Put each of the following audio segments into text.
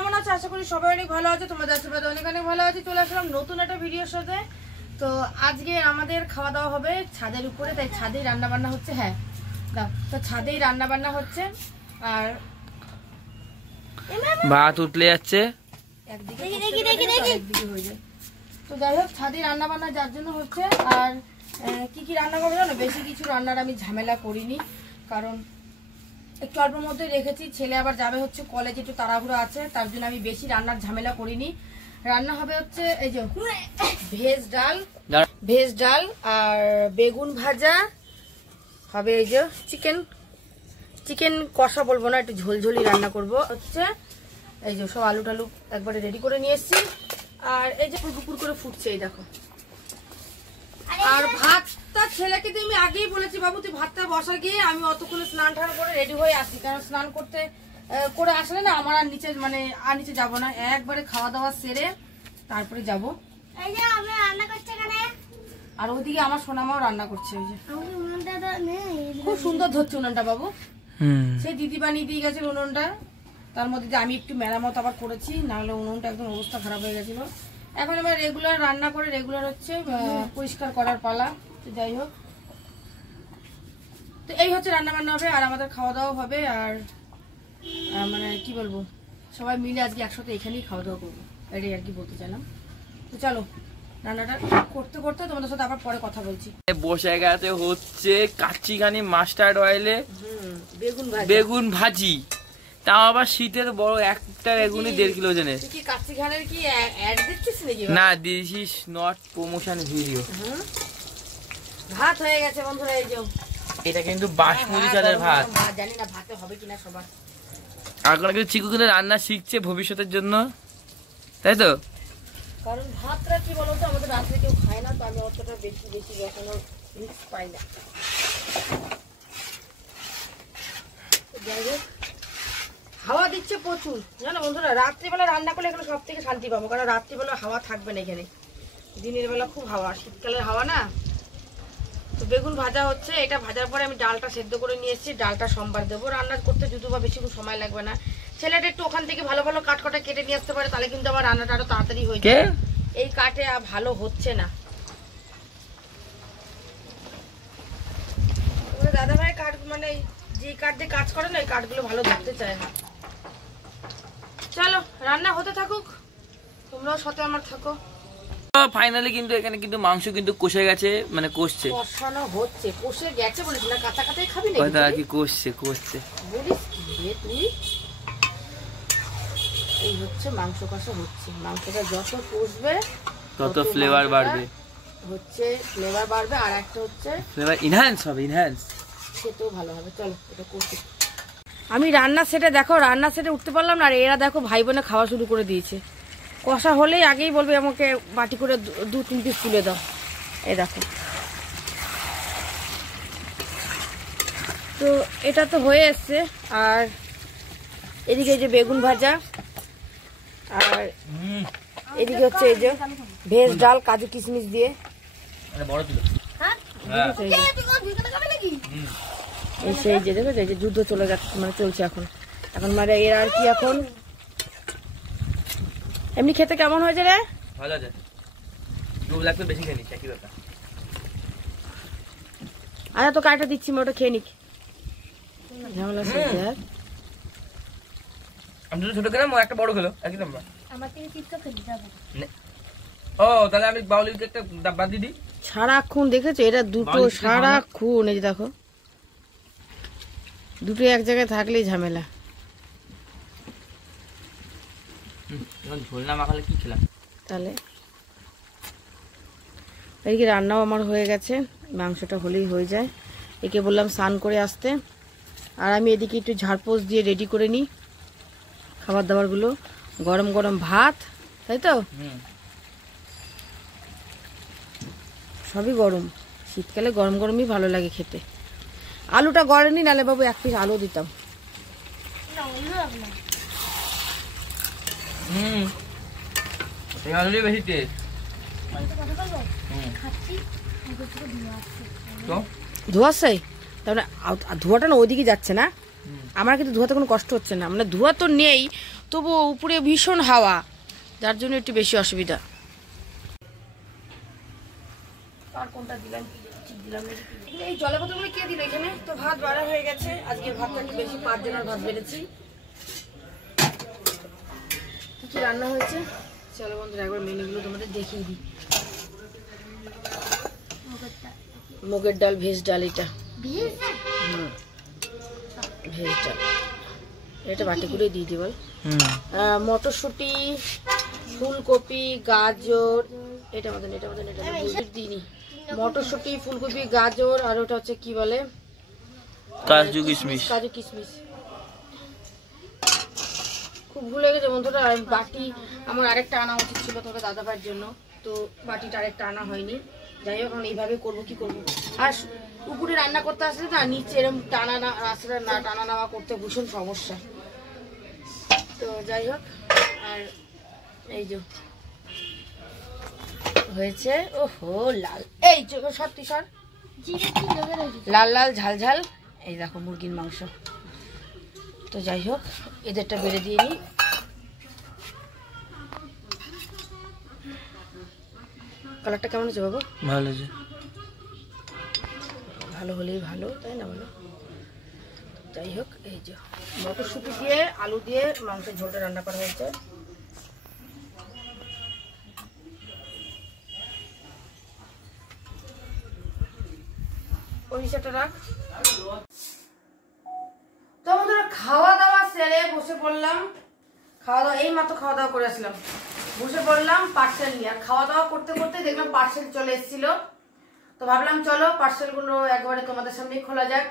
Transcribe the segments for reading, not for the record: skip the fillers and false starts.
কেমন আছো? আশা করি সবাই অনেক ভালো আছে, তোমাদের আশীর্বাদে অনেক অনেক ভালো আছে। চলে আসলাম নতুন একটা ভিডিওর সাথে। তো আজকে আমাদের খাওয়া দাওয়া হবে ছাদের উপরে, তাই ছাদেই রান্না বান্না হচ্ছে। হ্যাঁ তো ছাদেই রান্না বান্না হচ্ছে। আর ভাত উঠলে যাচ্ছে একদিকে হয়ে যায়। তো যাই হোক ছাদেই রান্না বান্না যার জন্য হচ্ছে। আর কি কি রান্না করবো জানো, বেশি কিছু রান্নার আমি ঝামেলা করিনি, কারণ একটু অল্প মধ্যে রেখেছি। ছেলে আবার যাবে হচ্ছে কলেজ, একটু তাড়াহুড়ো আছে, তার জন্য আমি বেশি রান্নার ঝামেলা করিনি। রান্না হবে হচ্ছে এই যে ভেজ ডাল আর বেগুন ভাজা হবে। এই যে চিকেন কষা বলবো না, একটু ঝোলঝোলি রান্না করব হচ্ছে। এই যে সব আলু টালু একবারে রেডি করে নিয়ে এসেছি। আর এই যে পুকুর করে ফুটছে, এই দেখো। আর ভাতটা ছেলেকে তো আমি আগেই বলেছি, বাবু তুই ভাতটা বসা গিয়ে, আমি অতক্ষণে স্নান টান করে রেডি হয়ে আসি, কারণ স্নান করে আসলে না আমার আর নিচে যাবো না, একবারে খাওয়া দাওয়া সেরে তারপরে যাবো। আর ওদিকে আমার সোনামাও রান্না করছে। ওই যে খুব সুন্দর ধরছে উনুনটা বাবু, সেই দিদি বানিয়ে দিয়ে গেছিল উনুনটা। তার মধ্যে আমি একটু মেরামত আবার করেছি, নাহলে উনুনটা একদম অবস্থা খারাপ হয়ে গেছিল। এখন এবার রেগুলার রান্না করে রেগুলার হচ্ছে পরিষ্কার করার পালা। তো যাই হোক, তো এই হচ্ছে রান্না বান্না হবে আর আমাদের খাওয়া দাওয়া হবে। আর মানে কি বলবো, সবাই মিলে আজকে একসাথে এখানেই খাওয়া দাওয়া করবো, এটাই আর কি বলতে চাইলাম। তো চলো রান্নাটা করতে করতে তোমাদের সাথে আবার পরে কথা বলছি। বসে গেছে হচ্ছে কাচ্চিঘানি মাস্টার্ড অয়েলে বেগুন ভাজি, তাও আবার শীতের বড় একটা বেগুনই 1.5 কিলো ওজনের। কি কাচ্চিঘানের কি অ্যাড দিচ্ছিস নাকি? না, this is not promotion video. ভাত হয়ে গেছে বন্ধুরা, এই যে এটা কিন্তু বাসমতি চালের ভাত। জানি না ভাতে হবে কিনা সবার। আর কোনো কিছু চিকু কিন্তু রান্না শিখছে ভবিষ্যতের জন্য, তাই তো? কারণ ভাতটা কি বলতো আমাদের রাত্রে কেউ খায় না, তো আমি অতটা বেশি বসানোর রিস্ক পাই না। যাই হোক, হাওয়া দিচ্ছে প্রচুর জানো বন্ধুরা। রাত্রিবেলা রান্না করলে এখানে সব থেকে শান্তি পাবো, কারণ রাত্রিবেলা হাওয়া থাকবে না এখানে, দিনের বেলা খুব হাওয়া, শীতকালের হাওয়া না। তো বেগুন ভাজা হচ্ছে, এটা ভাজার পরে আমি ডালটা সেদ্ধ করে নিয়ে এসেছি, ডালটা সোমবার দেবো। রান্না করতে যদিও বা বেশিক্ষণ সময় লাগবে না, ছেলেটা একটু ওখান থেকে ভালো ভালো কাটকটা কেটে নিয়ে আসতে পারে, তাহলে কিন্তু আমার রান্নাটা আরো তাড়াতাড়ি হয়ে যায়। এই কাটে ভালো হচ্ছে না দাদা ভাই, কাঠ মানে যে কাঠ দিয়ে কাজ করে না, এই কাঠগুলো ভালো ধরতে চায় না। চলো রান্না হতে থাকুক, তোমরাও সাথে আমার থাকো। ফাইনালি কিন্তু এখানে কিন্তু মাংস কিন্তু কষে গেছে, মানে কষছে, কষানো হচ্ছে, কষে গেছে বলিস না, কাঁচা কাঁচাই খাবি না কি কষছে বলিস কি রে তুই। এই হচ্ছে মাংস কষা হচ্ছে, মাংসটা যত কষবে তত ফ্লেভার বাড়বে, হচ্ছে ফ্লেভার বাড়বে। আর একটা হচ্ছে ফ্লেভার ইনহ্যান্স হবে, খেতেও ভালো হবে। চলো এটা করছি। আমি রান্না সেটে উঠতে পারলাম না, আর এরা দেখো ভাই বোনে খাওয়া শুরু করে দিয়েছে। কষা হলেই আগেই বলবে আমাকে বাটি করে 2-3 পিস তুলে দাও। এই দেখো, তো এটা তো হয়ে এসছে। আর এদিকে এই যে বেগুন ভাজা, আর এদিকে হচ্ছে এই যে ভেজ ডাল কাজু কিশমিশ দিয়ে। সেই যে দেখো, এই যে যুদ্ধ চলে যাচ্ছে, মানে চলছে এখন মানে এরা আর কি এখন। এমনি খেতে কেমন হয়েছে রে? ভালো আছে, বেশি খেয়ে নিচ্ছি, একই ব্যাপার। আরে তো কাটা দিচ্ছি, ওটা খেয়ে নিক। ঝামেলা আমি ছোট খেলাম, একটা বড় খেলো, একই দাম। ও তাহলে আমি বাউলিকে একটা বাদ দিই। সারাক্ষণ দেখেছো এরা দুটো, সারাক্ষণ এই যে দেখো, দুটো এক জায়গায় থাকলেই ঝামেলা। ঝোল না মাখালে কি খেলাম তাহলে। এদিকে রান্নাও আমার হয়ে গেছে, মাংসটা হলেই হয়ে যায়। একে বললাম স্নান করে আসতে, আর আমি এদিকে একটু ঝাড়পোছ দিয়ে রেডি করে নিই খাবার দাবারগুলো। গরম গরম ভাত, তাই তো? সবই গরম, শীতকালে গরম গরমই ভালো লাগে খেতে। আলুটা গড়েনি, নালে বাবু 1 পিস আলু দিতাম। বেশি টেস্ট। ধোয়াশাই, তারপরে ধোয়াটা না ওইদিকে যাচ্ছে না, আমার কিন্তু ধোয়াতে কোনো কষ্ট হচ্ছে না, মানে ধোয়া তো নেই, তবু উপরে ভীষণ হাওয়া, যার জন্য একটু বেশি অসুবিধা। আর কোনটা দিলাম, দিলাম এই জলের বোতলগুলো কে দিল এখানে? তো ভাত বাড়া হয়ে গেছে, আজকে ভাতটা একটু বেশি, 5 জনের ভাত বেড়েছি। কি কি রান্না হয়েছে চলো বন্ধুরা একবার মেনুগুলো তোমাদের দেখিয়ে দিই। মুগের ডাল, ভেজ ডাল, এটা ভেজ ডাল, এটা বাটি করে দিয়ে দিই বল। মটরশুঁটি, ফুলকপি, গাজর, এটা মতন দিইনি, মটরশুঁটি, ফুলকপি, গাজর, আর ওটা হচ্ছে কি বলে, কাজু কিশমিশ। কাজু কিশমিশ খুব ভুলে গেছে বন্ধুরা। বাটি আমার আরেকটা আনা উচিত ছিল তোকে দাদা ভাইয়ের জন্য, তো বাটিটা আরেকটা আনা হয়নি। যাই হোক এখন এইভাবে করবো, কি করবো। আর উপরে রান্না করতে আসলে না, নিচে এরকম টানা না টানা নামা করতে ভীষণ সমস্যা। তো যাই হোক, আর এই যে হয়েছে, ওহো লাল, এই সত্যি সর, লাল লাল ঝাল ঝাল, এই দেখো মুরগির মাংস। তো যাই হোক এদেরটা বেড়ে দিয়ে নিই। কালারটা কেমন হয়েছে বাবু? ভালো হয়েছে। ভালো হলেই ভালো, তাই না বলো? যাই হোক এই যে মটরশুঁটি দিয়ে আলু দিয়ে মাংসের ঝোলটা রান্না করা হয়েছে। ওই হিসাবটা রাখ। তো বন্ধুরা খাওয়া দাওয়া সেরে বসে পড়লাম, খাওয়া দাওয়া এই মাত্র খাওয়া দাওয়া করে আসলাম, বসে পড়লাম পার্সেল নিয়ে। আর খাওয়া দাওয়া করতে করতে দেখলাম পার্সেল চলে এসেছিল, তো ভাবলাম চলো পার্সেলগুলো একবারে তোমাদের সামনেই খোলা যাক।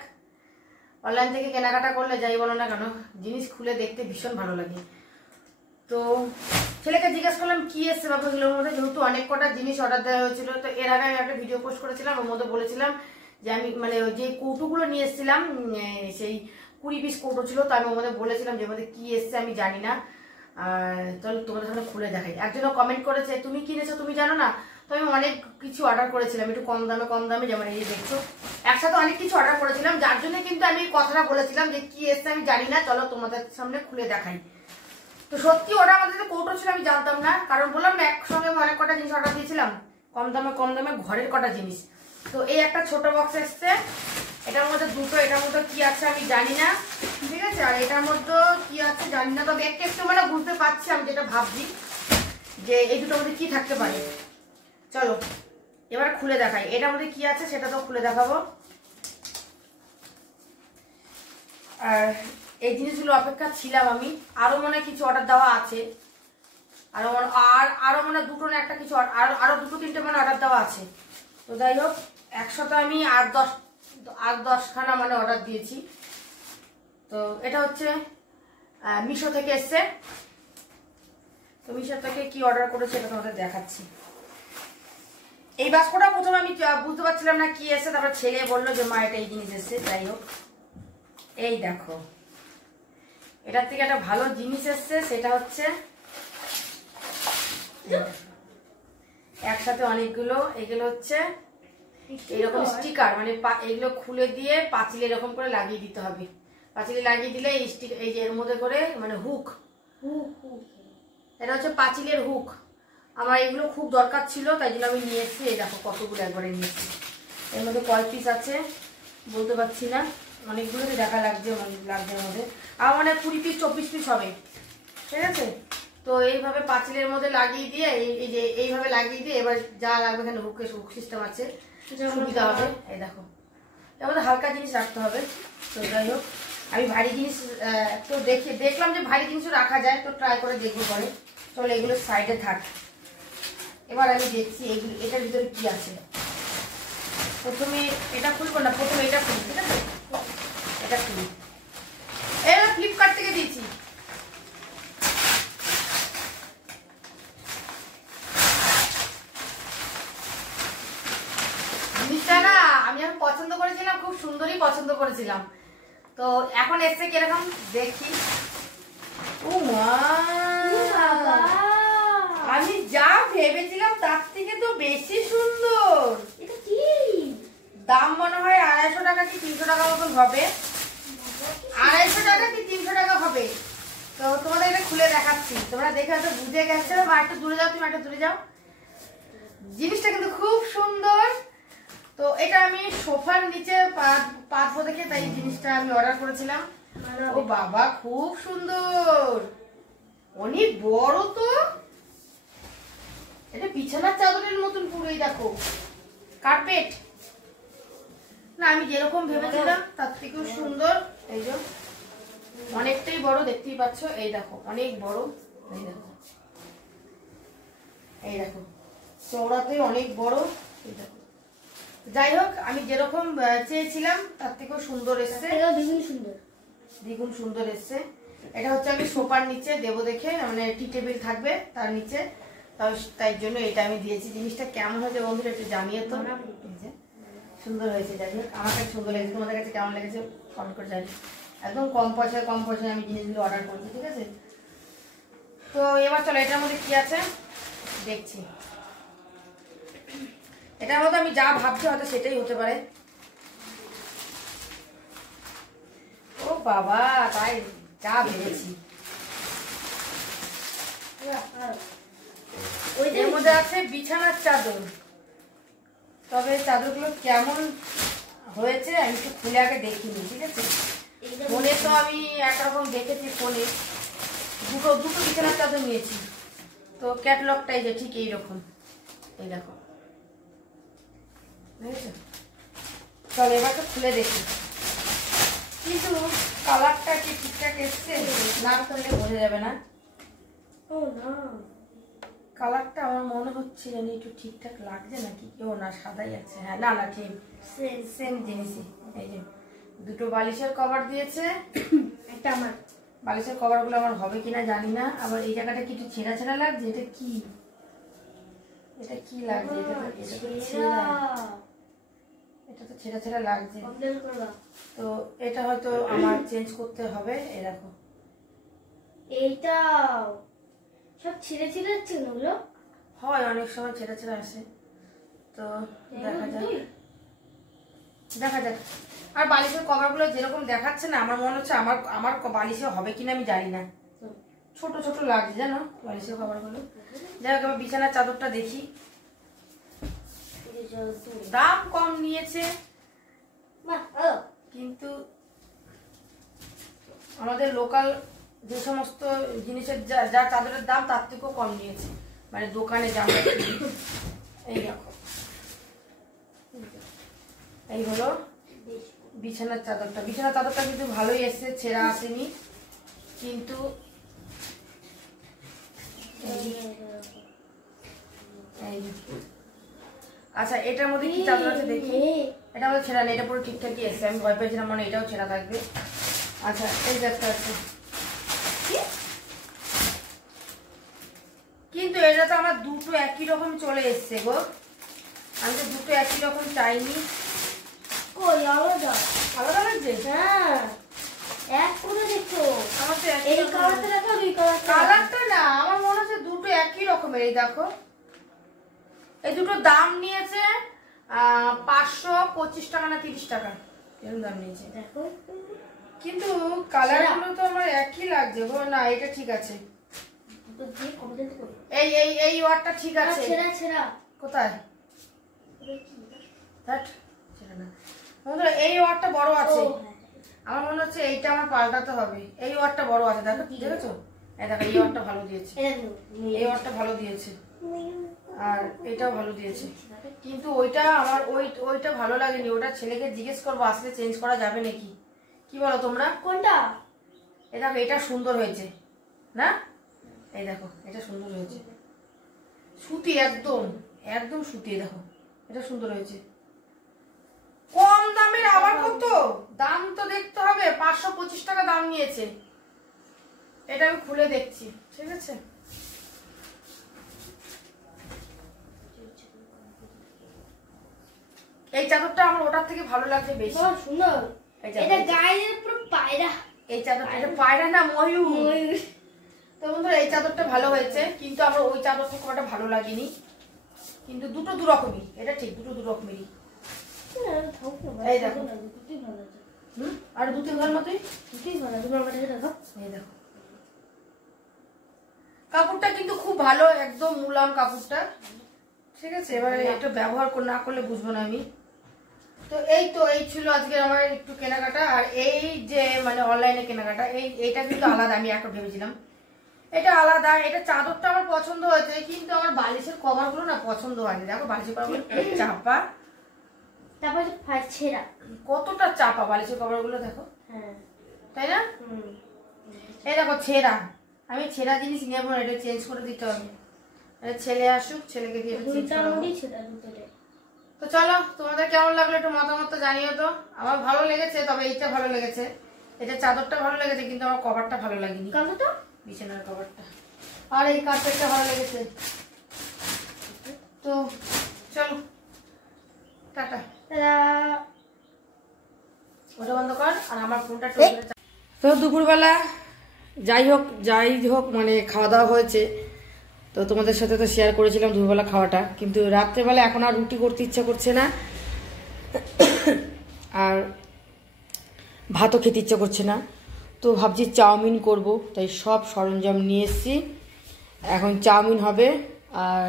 অনলাইন থেকে কেনাকাটা করলে যাই বলো না কেন, জিনিস খুলে দেখতে ভীষণ ভালো লাগে। তো ছেলেকে জিজ্ঞেস করলাম কি এসছে বাবা এগুলোর মধ্যে, যেহেতু অনেক কটা জিনিস অর্ডার দেওয়া হয়েছিল। তো এর আগে আমি একটা ভিডিও পোস্ট করেছিলাম, ওর মধ্যে বলেছিলাম যে আমি মানে যে কৌটোগুলো নিয়ে এসেছিলাম, সেই 20 পিস কৌটো ছিল, তো আমি ওর মধ্যে বলেছিলাম যে ওর মধ্যে কি এসছে আমি জানি না, চলো তোমাদের সামনে খুলে দেখাই। একজনও কমেন্ট করেছে তুমি কিনেছো তুমি জানো না, তো আমি অনেক কিছু অর্ডার করেছিলাম একটু কম দামে, যেমন এই দেখছো একসাথে অনেক কিছু অর্ডার করেছিলাম, যার জন্য কিন্তু আমি কথাটা বলেছিলাম যে কি এসছে আমি জানি না, চলো তোমাদের সামনে খুলে দেখাই। তো সত্যি ওটা আমাদের কৌটো ছিল আমি জানতাম না, কারণ বললাম না একসঙ্গে আমি অনেক কটা জিনিস অর্ডার দিয়েছিলাম, কম দামে ঘরের কটা জিনিস। তো এই একটা ছোট বক্স এসছে, এটার মধ্যে দুটো, এটার মধ্যে কি আছে আমি জানি না, ঠিক আছে, আর এটার মধ্যে কি আছে জানি না, তবে একটু মানে বুঝতে পারছি আমি যেটা ভাবছি যে এই দুটোর মধ্যে কি থাকতে পারে। চলো এবার খুলে দেখাই এটার মধ্যে কি আছে, সেটা তো খুলে দেখাবো। আর এই জিনিসগুলো অপেক্ষা ছিলাম আমি, আরো মনে কিছু অর্ডার দেওয়া আছে, আরো মনে দুটো না একটা কিছু আরো দুটো তিনটে মানে অর্ডার দেওয়া আছে। তো যাই হোক একসাথে আমি 8-10 খানা মানে অর্ডার দিয়েছি। তো এটা হচ্ছে মিশো থেকে এসছে, তো মিশো থেকে কি অর্ডার করেছে এটা তোমাদের দেখাচ্ছি। এই বাস্কটা প্রথমে আমি বুঝতে পারছিলাম না কি এসছে, তারপর ছেলে বললো যে মা এটা এই জিনিস এসছে। যাই হোক এই দেখো এটার থেকে একটা ভালো জিনিস এসছে, সেটা হচ্ছে একসাথে অনেকগুলো, এগুলো হচ্ছে এইরকম স্টিকার, মানে এগুলো খুলে দিয়ে পাঁচিলে এরকম করে লাগিয়ে দিতে হবে। পাঁচিলে লাগিয়ে দিলে এই যে এর মধ্যে করে মানে হুক, এটা হচ্ছে পাঁচিলের হুক। আমার এগুলো খুব দরকার ছিল, তাই জন্য আমি নিয়ে এসেছি। এই দেখো কতগুলো একবারে নিয়েছি, এর মধ্যে কয় পিস আছে বলতে পারছি না, অনেকগুলো দেখা লাগছে এর মধ্যে, আর মানে 20 পিস 24 পিস হবে, ঠিক আছে। তো এইভাবে পাঁচিলের মধ্যে লাগিয়ে দিয়ে এই যে এইভাবে লাগিয়ে দিয়ে এবার যা লাগবে এখানে হুক সিস্টেম আছে, সুবিধা হবে। এই দেখো এর মধ্যে হালকা জিনিস রাখতে হবে। তো যাই হোক আমি ভারী জিনিস তো দেখলাম যে ভারী জিনিসও রাখা যায়, তো ট্রাই করে দেখবো পরে। চলো এগুলো সাইডে থাক, এবার আমি দেখছি এগুলো এটার ভিতরে কি আছে। প্রথমে এটা খুলবো না, প্রথমে এটা খুলি, ঠিক আছে, এটা খুলি। এবার ফ্লিপকার্ট থেকে দিয়েছি। জিনিসটা না আমি এখন পছন্দ করেছিলাম, খুব সুন্দরই পছন্দ করেছিলাম। তো এখন এসছে কিরকম দেখি। ও মা, আমি যা ভেবেছিলাম তার থেকে তো বেশি সুন্দর। এটা কি দাম মনে হয় 250 টাকা কি 300 টাকা মতন হবে। 250 টাকা কি 300 টাকা হবে। তো তোমাদের এটা খুলে দেখাচ্ছি, তোমরা দেখে হয়তো বুঝে গেছো। বা একটু দূরে যাও, তুমি একটু দূরে যাও। জিনিসটা কিন্তু খুব সুন্দর। তো এটা আমি সোফার নিচে পাতবো দেখে তাই এই জিনিসটা আমি অর্ডার করেছিলাম। ও বাবা খুব সুন্দর, অনেক বড়। তো এটা বিছানার চাদরের মতন পুরোই, দেখো কার্পেট না, আমি যেরকম ভেবেছিলাম তার থেকেও সুন্দর। এই যে অনেকটাই বড়, দেখতেই পাচ্ছ। এই দেখো অনেক বড়, এই দেখো, এই দেখো চওড়াতে অনেক বড়। এই দেখো, যাই হোক আমি যেরকম চেয়েছিলাম তার থেকেও সুন্দর এসছে, দ্বিগুণ সুন্দর এসছে। এটা হচ্ছে আমি সোফার নিচে দেবো দেখে, মানে টি টেবিল থাকবে তার নিচে, তাই জন্য এটা আমি দিয়েছি। জিনিসটা কেমন হয়েছে বন্ধুরা একটু জানিয়ে তো। সুন্দর হয়েছে, যাই হোক আমার কাছে সুন্দর লেগেছে। তোমাদের কাছে কেমন লেগেছে কমেন্ট করে জানি। একদম কম পয়সায় আমি জিনিসগুলো অর্ডার করছি, ঠিক আছে। তো এবার চলো এটার মধ্যে কি আছে দেখছি। এটার মধ্যে আমি যা ভাবছি হয়তো সেটাই হতে পারে। ও বাবা, তাই যা ভেবেছি। এর মধ্যে আছে বিছানার চাদর। তবে চাদরগুলো কেমন হয়েছে আমি একটু খুলে আগে দেখিনি, ঠিক আছে। ফোনে তো আমি একরকম দেখেছি, ফোনে দুটো বিছানার চাদর নিয়েছি। তো ক্যাটলগটাই যে ঠিক এইরকম, এই দেখো, বুঝেছো। চলো এবার তো খুলে দেখি, কিন্তু কালারটা কি ঠিকঠাক এসছে না করলে বোঝা যাবে না। ও না, কালারটা আমার মনে হচ্ছে জানি একটু ঠিকঠাক লাগছে নাকি। ও না, সাদাই আছে। হ্যাঁ, না না ঠিক সেম জিনিসই। এই যে দুটো বালিশের কভার দিয়েছে, একটা আমার বালিশের কভার গুলো আমার হবে কিনা জানি না। আবার এই জায়গাটা কি একটু ছেঁড়া ছেঁড়া লাগছে। এটা কি, এটা কি লাগছে? এটা তো ছেঁড়া ছেঁড়া লাগছে। তো এটা হয়তো আমার চেঞ্জ করতে হবে। এরকম এইটা সব ছিঁড়ে ছিঁড়ে যাচ্ছে ওগুলো, হয় অনেক সময় ছেঁড়া ছেঁড়া আসে। তো দেখা যাক। আর বালিশের কভার গুলো যেরকম দেখাচ্ছে না, আমার মনে হচ্ছে আমার বালিশে হবে কিনা আমি জানি না। ছোট ছোট লাগছে জানো বালিশের কভার গুলো। যাই হোক, এবার বিছানার চাদরটা দেখি। দাম কম নিয়েছে, কিন্তু আমাদের লোকাল যে সমস্ত জিনিসের যা চাদরের দাম তার থেকেও কম নিয়েছে, মানে দোকানে যা আমরা কিনি। এই দেখো, এই হলো বিছানার চাদরটা। বিছানার চাদরটা কিন্তু ভালোই এসছে, ছেঁড়া আসেনি। কিন্তু আচ্ছা, এটার মধ্যে কি চাদর আছে দেখি। এটা আমাদের ছেঁড়া নেই, এটা পুরো ঠিকঠাকই এসছে। আমি ভয় পেয়েছিলাম মানে এটাও ছেঁড়া থাকবে। আচ্ছা, এই যে একটা আছে, কিন্তু এটা তো আমার দুটো একই রকম চলে এসছে গো। আমি তো দুটো একই রকম চাইনি। কই আলাদা আলাদা লাগছে? হ্যাঁ, এক করে দেখো। আমার তো এই কালারটা দেখো, এই কালারটা না, আমার মনে হচ্ছে দুটো একই রকমের। এই দেখো, এই দুটো দাম নিয়েছে 525 টাকা না 30 টাকা এরকম দাম নিয়েছে। দেখো, কিন্তু কালার গুলো তো আমার একই লাগছে গো। না, এটা ঠিক আছে। এই এই এই ওয়ারটা ঠিক আছে। ছেঁড়া ছেঁড়া কোথায়? বন্ধুরা, এই ওয়ারটা বড় আছে। আমার মনে হচ্ছে এইটা আমার পাল্টাতে হবে। এই ওয়ারটা বড় আছে, দেখো দেখেছো? এই দেখো, এই ওয়ারটা ভালো দিয়েছে, এই ওয়ারটা ভালো দিয়েছে, আর এটাও ভালো দিয়েছে। কিন্তু ওইটা আমার ওইটা ভালো লাগেনি। ওটা ছেলেকে জিজ্ঞেস করবো আসলে চেঞ্জ করা যাবে নাকি, কি বলো তোমরা? কোনটা? এই দেখো, এটা সুন্দর হয়েছে না? এই দেখো, এটা সুন্দর হয়েছে, সুতি, একদম একদম সুতি। দেখো, এটা সুন্দর হয়েছে। কম দামের আবার কত দাম তো দেখতে হবে। 525 টাকা দাম নিয়েছে। এটা আমি খুলে দেখছি, ঠিক আছে। এই চাদরটা আমার ওটার থেকে ভালো লাগছে বেশি। সুন্দর, এটা গায়ের পুরো পায়রা। এই চাদরটা, এটা পায়রা না, ময়ূর। তো বন্ধুরা, এই চাদরটা ভালো হয়েছে, কিন্তু আমার ওই চাদরটা খুব একটা ভালো লাগেনি। কিন্তু দুটো দু রকমই, এটা ঠিক, দুটো দু রকমেরই। এই দেখো, আর 2-3 ঘর মতোই। কি বলা তোমার বাড়িতে দেখো। এই দেখো কাপড়টা কিন্তু খুব ভালো, একদম মুলাম কাপড়টা, ঠিক আছে। এবারে এটা ব্যবহার না করলে বুঝবো না আমি। তো এই ছিল আজকে আমার একটু কেনাকাটা। আর এই যে মানে অনলাইনে কেনাকাটা, এইটা কিন্তু আলাদা। আমি একটা ভেবেছিলাম এটা আলাদা, এটা চাদরটা আমার পছন্দ হয়েছে, কিন্তু আমার বালিশের কভার গুলো না পছন্দ হয়নি। দেখো বালিশের কভার গুলো চাপা, তারপর ছেঁড়া, কতটা চাপা বালিশের কভার গুলো দেখো, হ্যাঁ তাই না? এই দেখো ছেঁড়া, আমি ছেঁড়া জিনিস নেবো না, এটা চেঞ্জ করে দিতে হবে। ছেলে আসুক, ছেলেকে দিয়ে তো চলো, তোমাদের কেমন লাগলো একটু মতামত জানিও তো। আমার ভালো লেগেছে, তবে এইটা ভালো লেগেছে, এটা চাদরটা ভালো লেগেছে, কিন্তু আমার কভারটা ভালো লাগেনি, বিছানার কভারটা। আর এই কার্পেটটা ভালো লেগেছে। তো চলো টাটা, ওটা বন্ধ কর। আর আমার ফোনটা তো দুপুরবেলা যাই হোক মানে খাওয়া দাওয়া হয়েছে, তো তোমাদের সাথে তো শেয়ার করেছিলাম দুপুরবেলা খাওয়াটা। কিন্তু রাত্রেবেলা এখন আর রুটি করতে ইচ্ছা করছে না, আর ভাতও খেতে ইচ্ছা করছে না। তো ভাবছি চাউমিন করব, তাই সব সরঞ্জাম নিয়ে এসেছি, এখন চাউমিন হবে। আর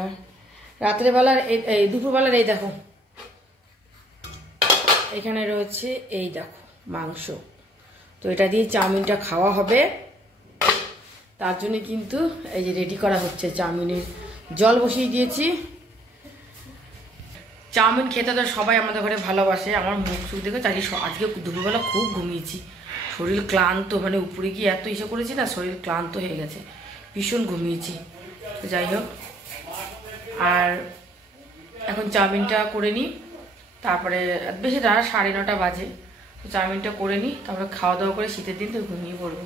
রাত্রেবেলার এই দুপুরবেলার এই দেখো এখানে রয়েছে, এই দেখো মাংস, তো এটা দিয়ে চাউমিনটা খাওয়া হবে। তার জন্য কিন্তু এই যে রেডি করা হচ্ছে, চাউমিনের জল বসিয়ে দিয়েছি। চাউমিন খেতে তো সবাই আমাদের ঘরে ভালোবাসে। আমার মুখ চুখ দেখে আজকে দুপুরবেলা খুব ঘুমিয়েছি, শরীর ক্লান্ত, মানে উপরে গিয়ে এত ইসে করেছি না, শরীর ক্লান্ত হয়ে গেছে, ভীষণ ঘুমিয়েছি। তো যাই হোক, আর এখন চাউমিনটা করে নিই, তারপরে বেশি দাঁড়া 9:30 বাজে, তো চাউমিনটা করে নিই, তারপরে খাওয়া দাওয়া করে শীতের দিন তো ঘুমিয়ে পড়বো,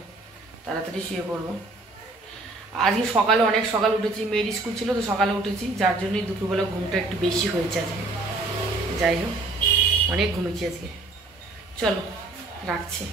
তাড়াতাড়ি শুয়ে পড়বো। আজকে সকালে অনেক সকাল উঠেছি, মেয়ের স্কুল ছিল তো সকালে উঠেছি, যার জন্যই দুপুরবেলা ঘুমটা একটু বেশি হয়েছে আজকে। যাই হোক, অনেক ঘুমিয়েছি আজকে। চলো রাখছি।